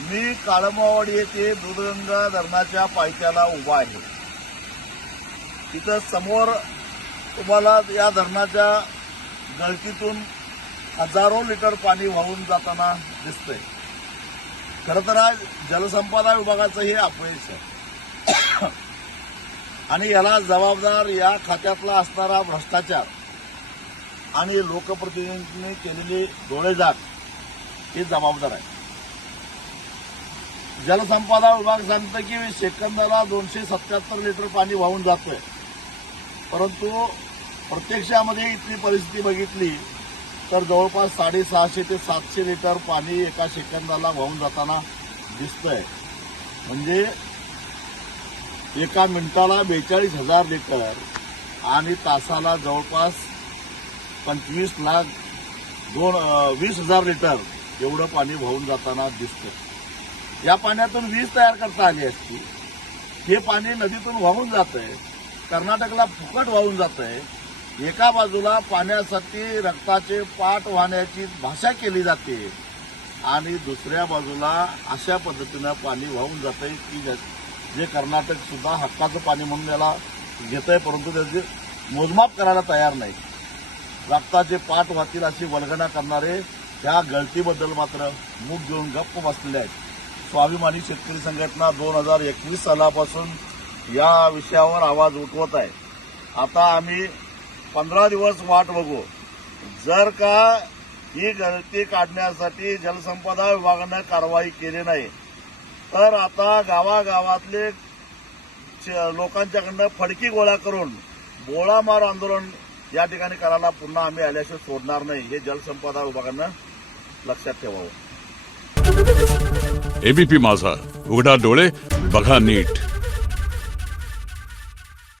मी काळमावाडी येथे दूधगंगा धरणाच्या पायथ्याला उभा आहे। तिथं समोर तुम्हाला या धरणाच्या गळतीतून हजारो लिटर पाणी वाहून जाताना दिसतंय। खरं तर आज जलसंपदा विभागाचं हे अपयश आहे आणि याला जबाबदार या खात्यातला असणारा भ्रष्टाचार आणि लोकप्रतिनिधींनी केलेली डोळेझाक हे जबाबदार आहे। जलसंपदा विभाग सांगतं की सेकंदाला 277 लिटर पाणी वाहून जातोय, परंतु प्रत्यक्षामध्ये इथली परिस्थिती बघितली तर जवळपास 650 ते 700 लिटर पाणी एका सेकंदाला वाहून जाताना दिसतंय। म्हणजे एका मिनिटाला 42,000 लिटर आणि तासाला जवळपास 20,00,000 लिटर एवढं पाणी वाहून जाताना दिसतं। या पाण्यातून वीज तयार करता आली असती। हे पाणी नदीतून वाहून जातंय, कर्नाटकला फुकट वाहून जातंय। एका बाजूला पाण्यासाठी रक्ताचे पाट वाहण्याची भाषा केली जाते आणि दुसऱ्या बाजूला अशा पद्धतीनं पाणी वाहून जातंय की जे कर्नाटक सुद्धा हक्काचं पाणी म्हणून याला घेतंय, परंतु त्याचे मोजमाप करायला तयार नाही। रक्ताचे पाट वाहतील अशी वल्गना करणारे त्या गळतीबद्दल मात्र मूग घेऊन गप्प बसलेले आहेत। स्वाभिमानी शेतकरी संघटना 2021 सालापासून या विषयावर आवाज उठवत आहे। आता आम्ही 15 दिवस वाट बघू। जर का ही गळती काढण्यासाठी जलसंपदा विभागानं कारवाई केली नाही तर आता गावागावातले लोकांच्याकडनं फडकी गोळा करून बोळामार आंदोलन या ठिकाणी करायला पुन्हा आम्ही आल्याशिवाय सोडणार नाही, हे जलसंपदा विभागानं लक्षात ठेवावं। एबीपी माझा, उघडा डोळे बघा नीट।